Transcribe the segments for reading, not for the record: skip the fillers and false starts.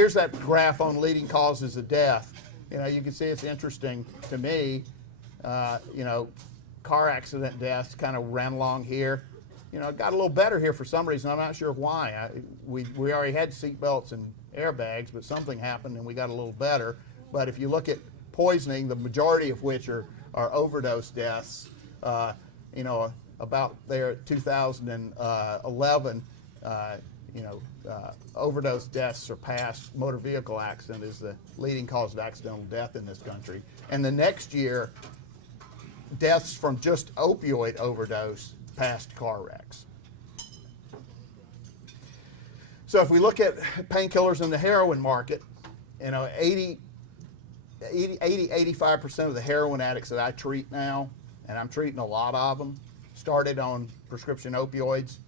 here's that graph on leading causes of death. You know, you can see it's interesting to me. You know, car accident deaths kind of ran along here. You know, it got a little better here for some reason. I'm not sure why. We already had seat belts and airbags, but something happened and we got a little better. But if you look at poisoning, the majority of which are overdose deaths, you know, about there at 2011, you know, overdose deaths surpassed motor vehicle accident as the leading cause of accidental death in this country. And the next year, deaths from just opioid overdose passed car wrecks. So if we look at painkillers in the heroin market, you know, 85% of the heroin addicts that I treat now, and I'm treating a lot of them, started on prescription opioids.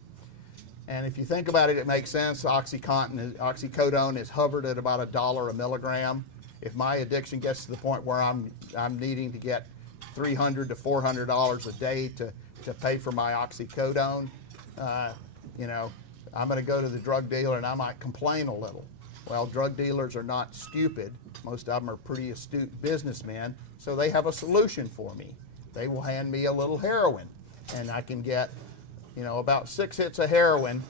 And if you think about it, it makes sense. Oxycodone is hovered at about $1 a milligram. If my addiction gets to the point where I'm needing to get $300 to $400 a day to pay for my oxycodone, you know, I'm going to go to the drug dealer and I might complain a little. Well, drug dealers are not stupid. Most of them are pretty astute businessmen, so they have a solution for me. They will hand me a little heroin, and I can get, you know, about 6 hits of heroin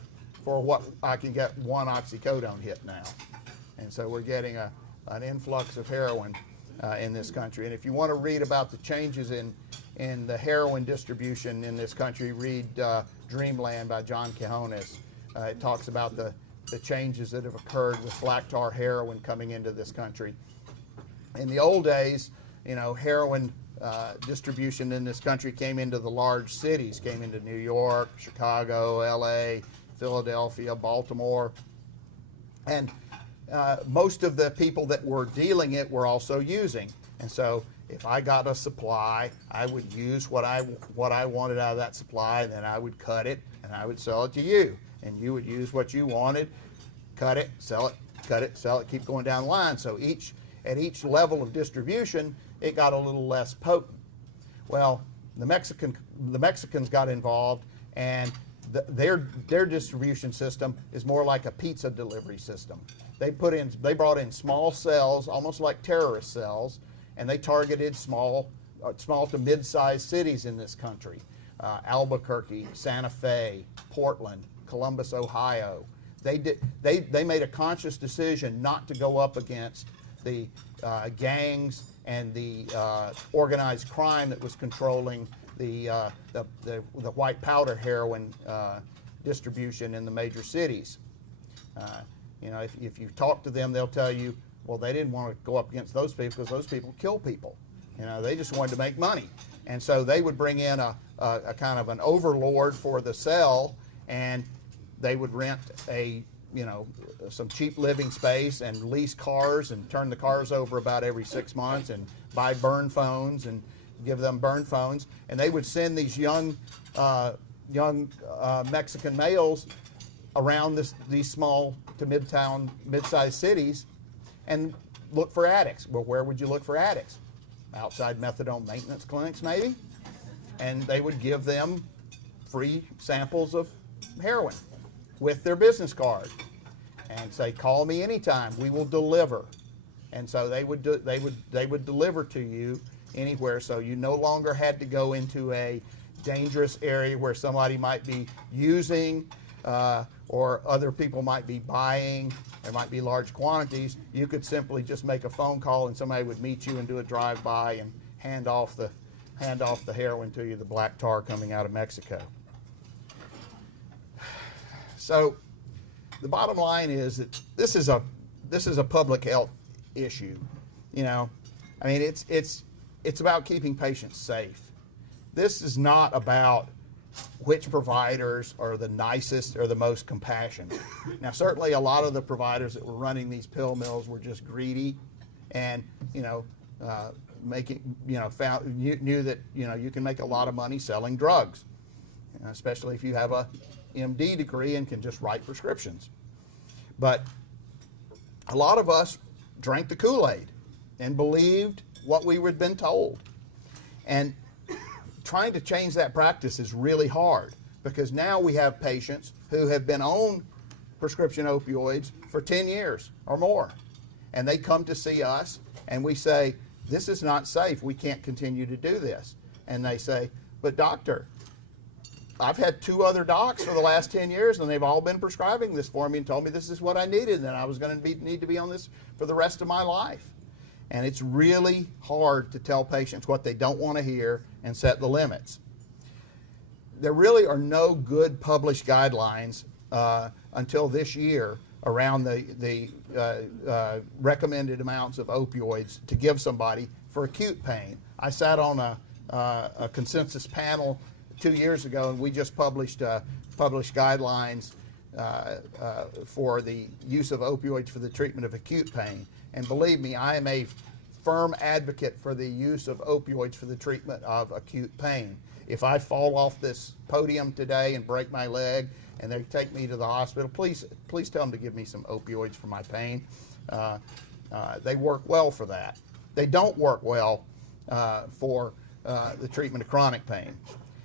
for what I can get 1 oxycodone hit now. And so we're getting an influx of heroin in this country. And if you want to read about the changes in the heroin distribution in this country, read Dreamland by John Cajones. It talks about the changes that have occurred with black tar heroin coming into this country. In the old days, you know, heroin distribution in this country came into the large cities, came into New York, Chicago, LA, Philadelphia, Baltimore. And most of the people that were dealing it were also using. And so if I got a supply, I would use what I wanted out of that supply, and then I would cut it and I would sell it to you. And you would use what you wanted, cut it, sell it, cut it, sell it, keep going down the line. So at each level of distribution, it got a little less potent. Well, the Mexicans got involved, and their distribution system is more like a pizza delivery system. They brought in small cells, almost like terrorist cells, and they targeted small to mid-sized cities in this country. Albuquerque, Santa Fe, Portland, Columbus, Ohio. They made a conscious decision not to go up against the gangs and the organized crime that was controlling the white powder heroin distribution in the major cities. You know, if you talk to them, they'll tell you, well, they didn't want to go up against those people because those people kill people. You know, they just wanted to make money. And so they would bring in a kind of an overlord for the cell, and they would rent some cheap living space and lease cars and turn the cars over about every 6 months and buy burn phones and give them burn phones. And they would send these young Mexican males around these small to mid-sized cities and look for addicts. Well, where would you look for addicts? Outside methadone maintenance clinics, maybe? And they would give them free samples of heroin with their business card and say, call me anytime, we will deliver. And so they would deliver to you anywhere, so you no longer had to go into a dangerous area where somebody might be using or other people might be buying. There might be large quantities. You could simply just make a phone call and somebody would meet you and do a drive-by and hand off the heroin to you, the black tar coming out of Mexico. So the bottom line is that this is a public health issue. You know, I mean, it's about keeping patients safe. This is not about which providers are the nicest or the most compassionate. Now, certainly a lot of the providers that were running these pill mills were just greedy, and knew that you can make a lot of money selling drugs, especially if you have a MD degree and can just write prescriptions. But a lot of us drank the Kool-Aid and believed what we had been told. And trying to change that practice is really hard, because now we have patients who have been on prescription opioids for 10 years or more. And they come to see us and we say, this is not safe. We can't continue to do this. And they say, but doctor, I've had 2 other docs for the last 10 years and they've all been prescribing this for me and told me this is what I needed and I was going to need to be on this for the rest of my life. And it's really hard to tell patients what they don't want to hear and set the limits. There really are no good published guidelines until this year around the recommended amounts of opioids to give somebody for acute pain. I sat on a consensus panel 2 years ago, and we just published guidelines for the use of opioids for the treatment of acute pain. And believe me, I am a firm advocate for the use of opioids for the treatment of acute pain. If I fall off this podium today and break my leg and they take me to the hospital, please tell them to give me some opioids for my pain. They work well for that. They don't work well for the treatment of chronic pain.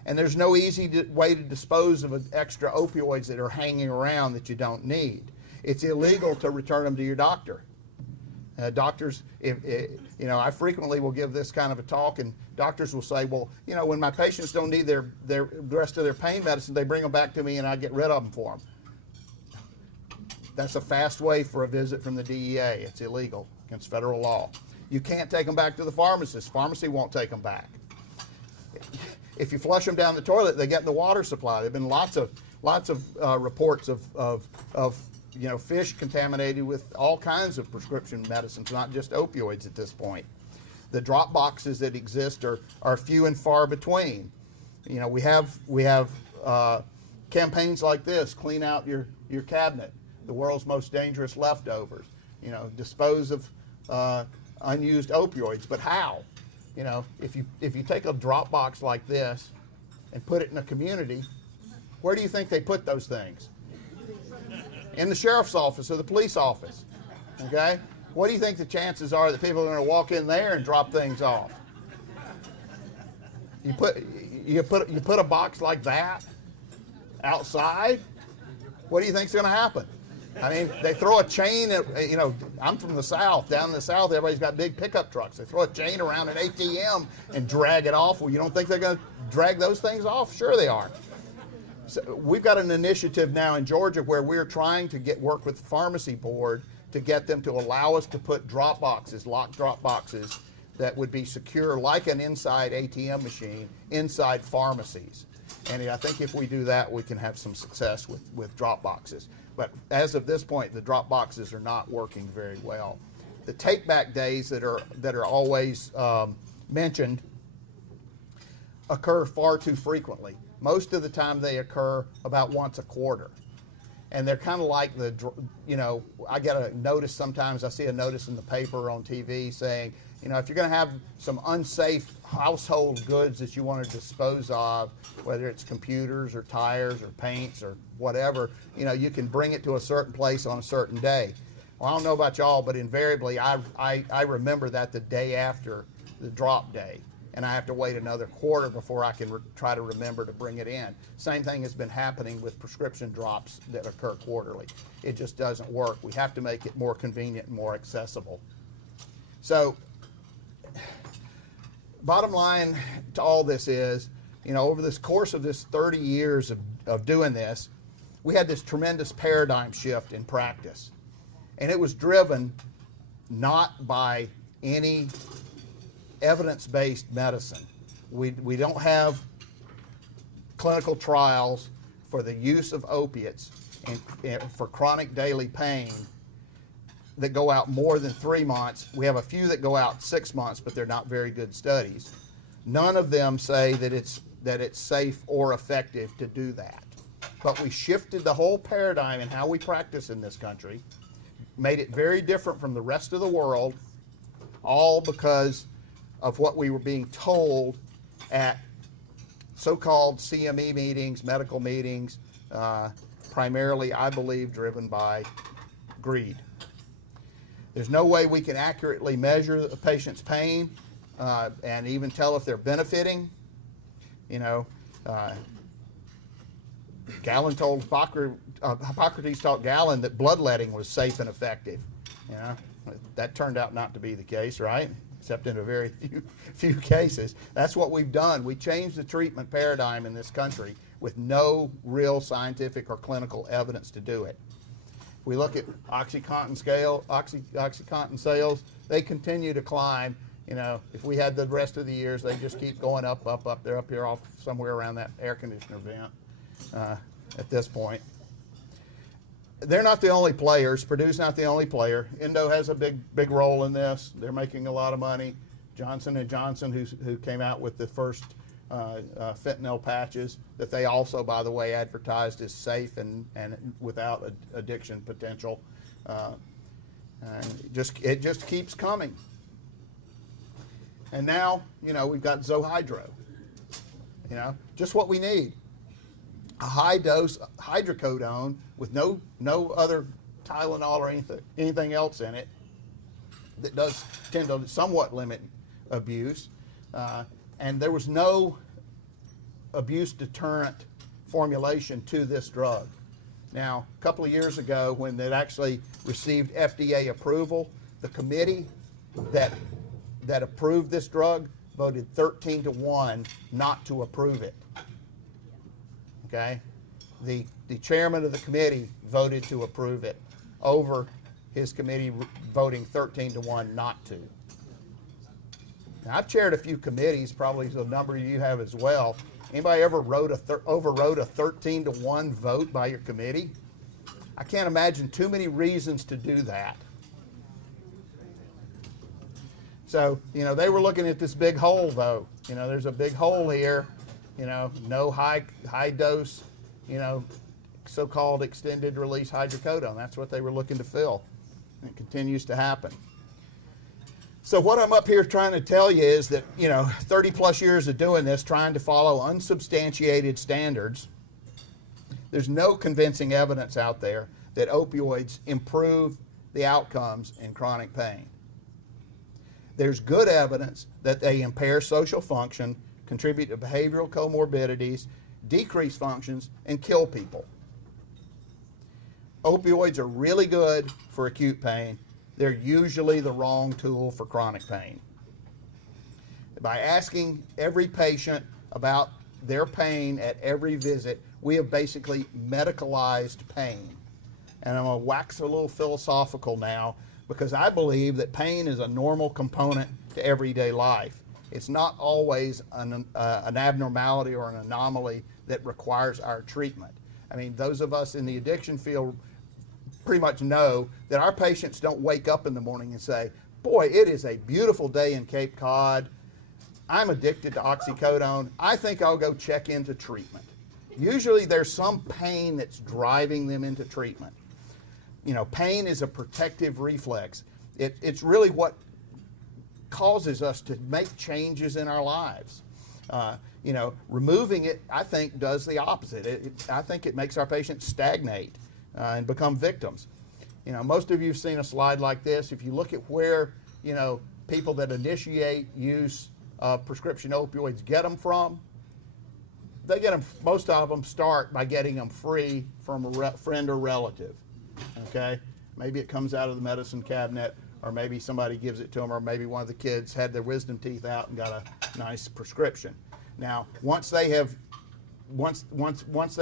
And there's no easy way to dispose of extra opioids that are hanging around that you don't need. It's illegal to return them to your doctor. Doctors, I frequently will give this kind of a talk, and doctors will say, well, when my patients don't need the rest of their pain medicine, they bring them back to me and I get rid of them for them. That's a fast way for a visit from the DEA. It's illegal against federal law. You can't take them back to the pharmacist. Pharmacy won't take them back. If you flush them down the toilet, they get in the water supply. There have been lots of reports of fish contaminated with all kinds of prescription medicines, not just opioids at this point. The drop boxes that exist are few and far between. We have campaigns like this: clean out your cabinet, the world's most dangerous leftovers. Dispose of unused opioids. But how? If you take a drop box like this and put it in a community, where do you think they put those things? In the sheriff's office or the police office. Okay? What do you think the chances are that people are going to walk in there and drop things off? You put a box like that outside, what do you think's going to happen? I mean, they throw a chain at, I'm from the South. Down in the South, everybody's got big pickup trucks. They throw a chain around an ATM and drag it off. Well, you don't think they're going to drag those things off? Sure they are. So we've got an initiative now in Georgia where we're trying to work with the pharmacy board to get them to allow us to put drop boxes, locked drop boxes, that would be secure like an inside ATM machine inside pharmacies. And I think if we do that, we can have some success with drop boxes. But as of this point, the drop boxes are not working very well. The take-back days that are always mentioned occur far too frequently. Most of the time they occur about once a quarter. And they're kind of like I get a notice sometimes, I see a notice in the paper on TV saying, if you're going to have some unsafe household goods that you want to dispose of, whether it's computers or tires or paints or whatever, you can bring it to a certain place on a certain day. Well, I don't know about y'all, but invariably I remember that the day after the drop day, and I have to wait another quarter before I can try to remember to bring it in. Same thing has been happening with prescription drops that occur quarterly. It just doesn't work. We have to make it more convenient and more accessible. So, bottom line to all this is, over this course of this 30 years of doing this, we had this tremendous paradigm shift in practice. And it was driven not by any evidence-based medicine. We don't have clinical trials for the use of opiates and for chronic daily pain that go out more than 3 months. We have a few that go out 6 months, but they're not very good studies. None of them say that it's safe or effective to do that. But we shifted the whole paradigm in how we practice in this country, made it very different from the rest of the world, all because of what we were being told at so-called CME meetings, medical meetings, primarily, I believe, driven by greed. There's no way we can accurately measure a patient's pain and even tell if they're benefiting. Hippocrates taught Galen that bloodletting was safe and effective. You know, that turned out not to be the case, right? Except in a very few cases. That's what we've done. We changed the treatment paradigm in this country with no real scientific or clinical evidence to do it. If we look at OxyContin sales, they continue to climb. You know, if we had the rest of the years, they just keep going up, up, up. They're up here off somewhere around that air conditioner vent at this point. They're not the only players. Purdue's not the only player. Endo has a big role in this. They're making a lot of money. Johnson & Johnson, who came out with the first fentanyl patches that they also, by the way, advertised as safe and without addiction potential. And it just keeps coming. And now, you know, we've got Zohydro. You know, just what we need. A high dose hydrocodone with no other Tylenol or anything else in it that does tend to somewhat limit abuse. And there was no abuse deterrent formulation to this drug. Now, a couple of years ago, when it actually received FDA approval, the committee that approved this drug voted 13-1 not to approve it. Okay? The chairman of the committee voted to approve it over his committee voting 13-1 not to. Now, I've chaired a few committees, probably a number of you have as well. Anybody ever overrode a 13-1 vote by your committee? I can't imagine too many reasons to do that. So, you know, they were looking at this big hole, though. You know, there's a big hole here. You know, no high dose, you know, so-called extended release hydrocodone. That's what they were looking to fill. And it continues to happen. So what I'm up here trying to tell you is that, you know, 30 plus years of doing this, trying to follow unsubstantiated standards, there's no convincing evidence out there that opioids improve the outcomes in chronic pain. There's good evidence that they impair social function, contribute to behavioral comorbidities, decrease functions, and kill people. Opioids are really good for acute pain. They're usually the wrong tool for chronic pain. By asking every patient about their pain at every visit, we have basically medicalized pain. And I'm going to wax a little philosophical now, because I believe that pain is a normal component to everyday life. It's not always an abnormality or an anomaly that requires our treatment. I mean, those of us in the addiction field pretty much know that our patients don't wake up in the morning and say, boy, it is a beautiful day in Cape Cod. I'm addicted to oxycodone. I think I'll go check into treatment. Usually there's some pain that's driving them into treatment. You know, pain is a protective reflex. It's really what causes us to make changes in our lives. You know, removing it, I think, does the opposite. I think it makes our patients stagnate and become victims. You know, most of you have seen a slide like this. If you look at where, you know, people that initiate use of prescription opioids get them from, they get them, most of them start by getting them free from a friend or relative. Okay? Maybe it comes out of the medicine cabinet, or maybe somebody gives it to them, or maybe one of the kids had their wisdom teeth out and got a nice prescription. Now, once they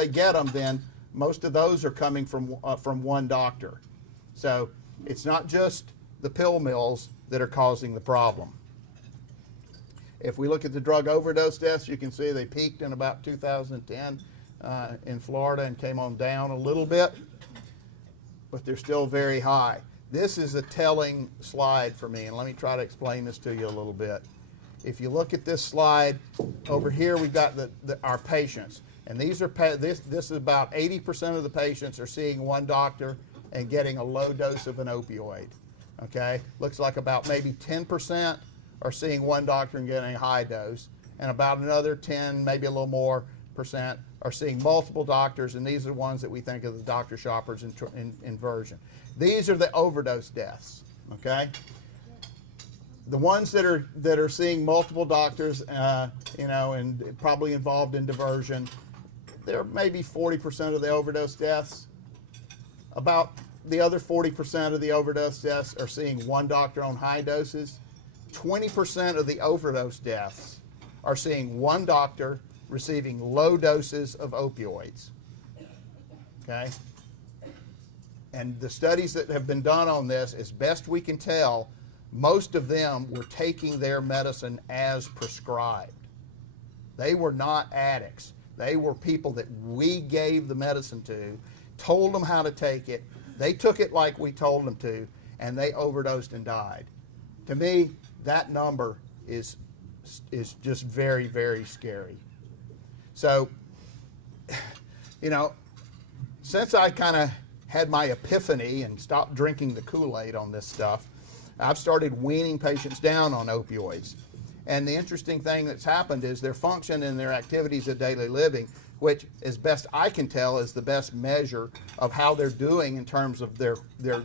get them, then most of those are coming from one doctor. So it's not just the pill mills that are causing the problem. If we look at the drug overdose deaths, you can see they peaked in about 2010 in Florida and came on down a little bit, but they're still very high. This is a telling slide for me, and let me try to explain this to you a little bit. If you look at this slide, over here we've got our patients, and these are this is about 80% of the patients are seeing one doctor and getting a low dose of an opioid. Okay, looks like about maybe 10% are seeing one doctor and getting a high dose, and about another 10, maybe a little more percent, are seeing multiple doctors, and these are the ones that we think of the doctor shoppers inversion. These are the overdose deaths. Okay. The ones that are seeing multiple doctors, you know, and probably involved in diversion, they're maybe 40% of the overdose deaths. About the other 40% of the overdose deaths are seeing one doctor on high doses. 20% of the overdose deaths are seeing one doctor receiving low doses of opioids. Okay? And the studies that have been done on this, as best we can tell, most of them were taking their medicine as prescribed. They were not addicts. They were people that we gave the medicine to, told them how to take it, they took it like we told them to, and they overdosed and died. To me, that number is just very, very scary. So, you know, since I kind of had my epiphany and stopped drinking the Kool-Aid on this stuff, I've started weaning patients down on opioids. And the interesting thing that's happened is their function and their activities of daily living, which, as best I can tell, is the best measure of how they're doing in terms of their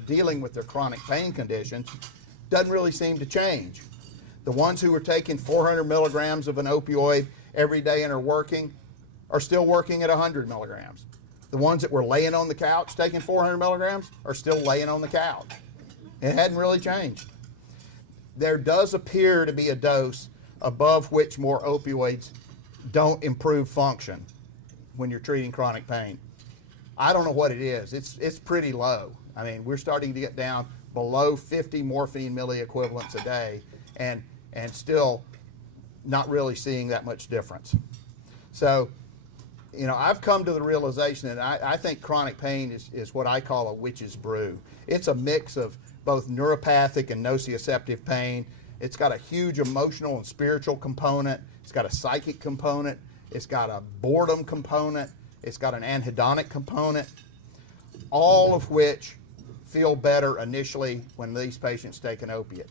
dealing with their chronic pain conditions, doesn't really seem to change. The ones who are taking 400 milligrams of an opioid every day and are working are still working at 100 milligrams. The ones that were laying on the couch taking 400 milligrams are still laying on the couch. It hadn't really changed. There does appear to be a dose above which more opioids don't improve function when you're treating chronic pain. I don't know what it is. It's pretty low. I mean, we're starting to get down below 50 morphine milliequivalents a day and still not really seeing that much difference. So, you know, I've come to the realization that I think chronic pain is what I call a witch's brew. It's a mix of both neuropathic and nociceptive pain. It's got a huge emotional and spiritual component. It's got a psychic component. It's got a boredom component. It's got an anhedonic component, all of which feel better initially when these patients take an opiate,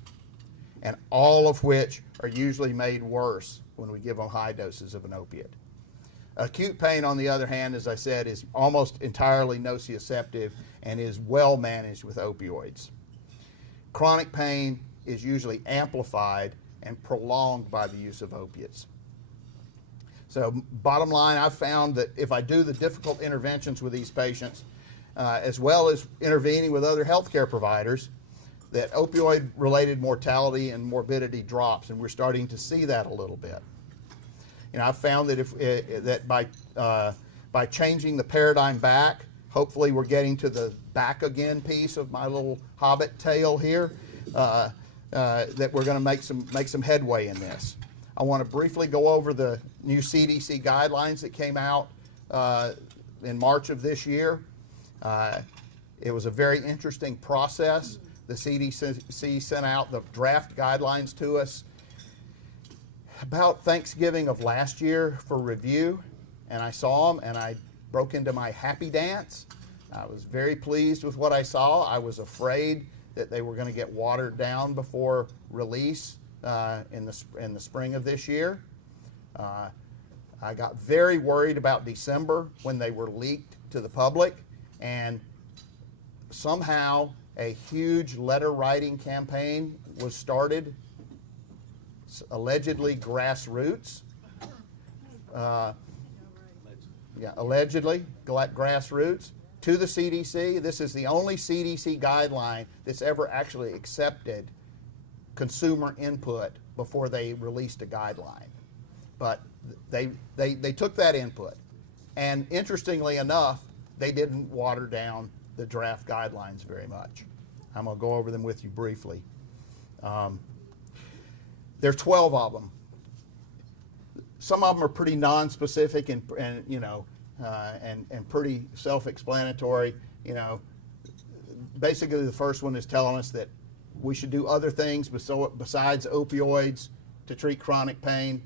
and all of which are usually made worse when we give them high doses of an opiate. Acute pain, on the other hand, as I said, is almost entirely nociceptive and is well managed with opioids. Chronic pain is usually amplified and prolonged by the use of opiates. So bottom line, I've found that if I do the difficult interventions with these patients, as well as intervening with other healthcare providers, that opioid-related mortality and morbidity drops, and we're starting to see that a little bit. You know, I've found that by changing the paradigm back, hopefully we're getting to the back again piece of my little hobbit tale here, that we're going to make some headway in this. I want to briefly go over the new CDC guidelines that came out in March of this year. It was a very interesting process. The CDC sent out the draft guidelines to us about Thanksgiving of last year for review, and I saw them and I broke into my happy dance. I was very pleased with what I saw. I was afraid that they were going to get watered down before release in the spring of this year. I got very worried about December when they were leaked to the public, and somehow a huge letter writing campaign was started, allegedly grassroots. Allegedly grassroots, to the CDC. This is the only CDC guideline that's ever actually accepted consumer input before they released a guideline. But they took that input, and interestingly enough, they didn't water down the draft guidelines very much. I'm going to go over them with you briefly. There's 12 of them. Some of them are pretty non-specific and you know, and pretty self-explanatory. You know, basically the first one is telling us that we should do other things besides opioids to treat chronic pain,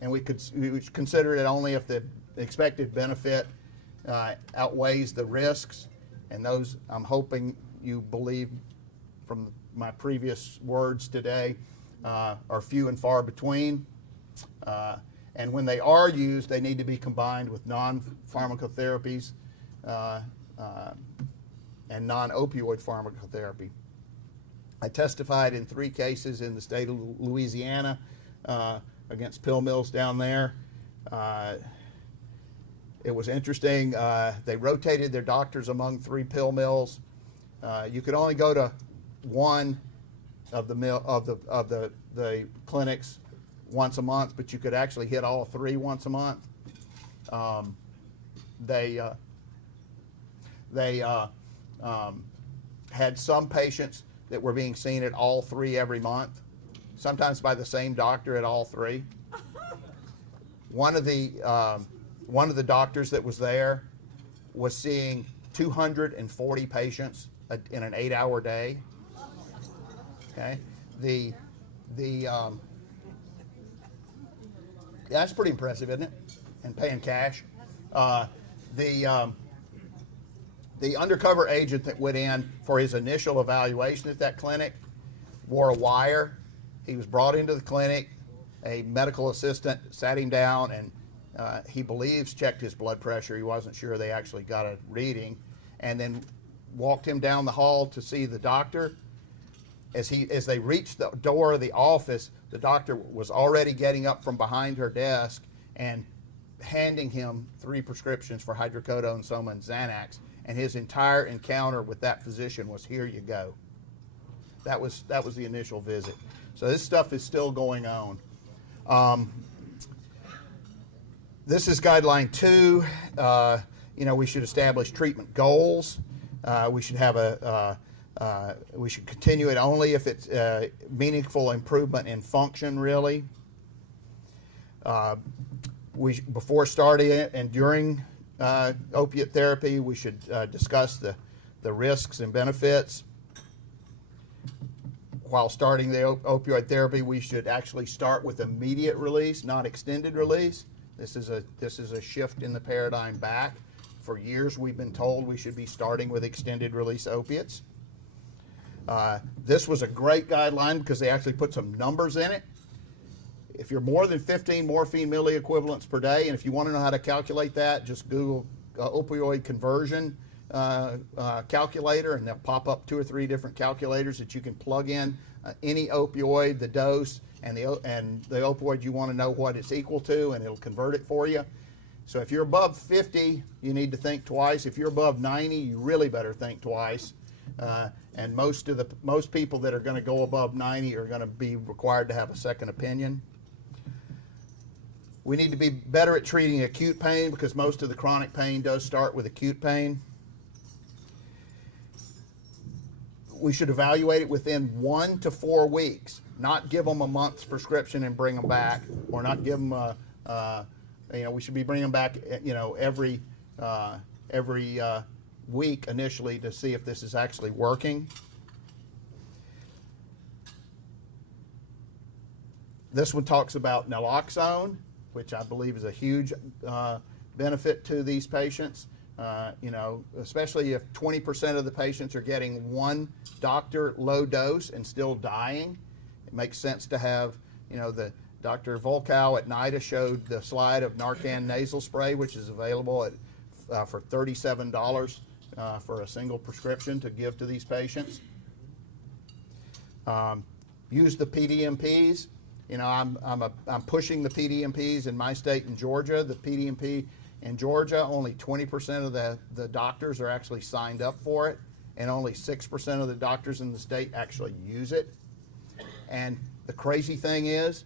and we should consider it only if the expected benefit outweighs the risks, and those I'm hoping you believe from my previous words today are few and far between. And when they are used, they need to be combined with non-pharmacotherapies and non-opioid pharmacotherapy. I testified in 3 cases in the state of Louisiana against pill mills down there. It was interesting. They rotated their doctors among 3 pill mills. You could only go to one of the clinics once a month, but you could actually hit all 3 once a month. They had some patients that were being seen at all 3 every month, sometimes by the same doctor at all 3. One of the doctors that was there was seeing 240 patients in an 8-hour day. Okay, that's pretty impressive, isn't it? And paying cash. The undercover agent that went in for his initial evaluation at that clinic wore a wire. He was brought into the clinic. A medical assistant sat him down and he believes checked his blood pressure. He wasn't sure they actually got a reading, and then walked him down the hall to see the doctor. As they reached the door of the office, the doctor was already getting up from behind her desk and handing him 3 prescriptions for hydrocodone, soma, and Xanax. And his entire encounter with that physician was, here you go. That was the initial visit. So this stuff is still going on. This is guideline 2. We should establish treatment goals. We should have we should continue it only if it's meaningful improvement in function, really. Before starting it and during opiate therapy, we should discuss the risks and benefits. While starting the opioid therapy, we should actually start with immediate release, not extended release. This is a shift in the paradigm back. For years, we've been told we should be starting with extended release opiates. This was a great guideline because they actually put some numbers in it. If you're more than 15 morphine milliequivalents per day, and if you want to know how to calculate that, just Google opioid conversion calculator, and they'll pop up 2 or 3 different calculators that you can plug in any opioid, the dose, and the opioid you want to know what it's equal to, and it'll convert it for you. So if you're above 50, you need to think twice. If you're above 90, you really better think twice. And most people that are going to go above 90 are going to be required to have a second opinion. We need to be better at treating acute pain because most of the chronic pain does start with acute pain. We should evaluate it within 1 to 4 weeks, not give them a month's prescription and bring them back, or not give them we should be bringing them back, every week initially to see if this is actually working. This one talks about naloxone, which I believe is a huge benefit to these patients. Especially if 20% of the patients are getting 1 doctor low dose and still dying. It makes sense to have, the Dr. Volkow at NIDA showed the slide of Narcan nasal spray, which is available for $37 for a single prescription to give to these patients. Use the PDMPs. I'm pushing the PDMPs in my state in Georgia. The PDMP in Georgia, only 20% of the doctors are actually signed up for it, and only 6% of the doctors in the state actually use it. And the crazy thing is,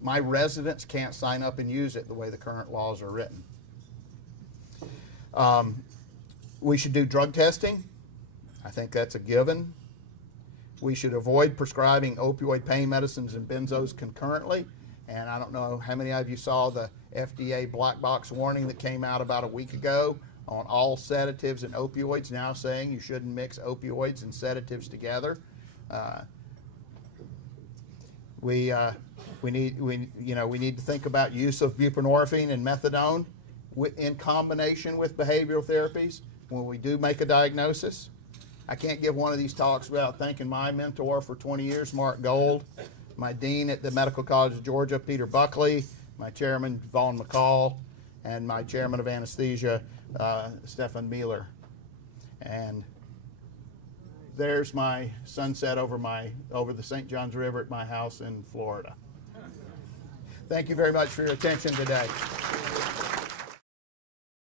my residents can't sign up and use it the way the current laws are written. We should do drug testing. I think that's a given. We should avoid prescribing opioid pain medicines and benzos concurrently. And I don't know how many of you saw the FDA black box warning that came out about a week ago on all sedatives and opioids, now saying you shouldn't mix opioids and sedatives together. We need to think about use of buprenorphine and methadone in combination with behavioral therapies when we do make a diagnosis. I can't give one of these talks without thanking my mentor for 20 years, Mark Gold, my dean at the Medical College of Georgia, Peter Buckley, my chairman, Vaughn McCall, and my chairman of anesthesia, Stefan Mueller. And there's my sunset over the St. Johns River at my house in Florida. Thank you very much for your attention today.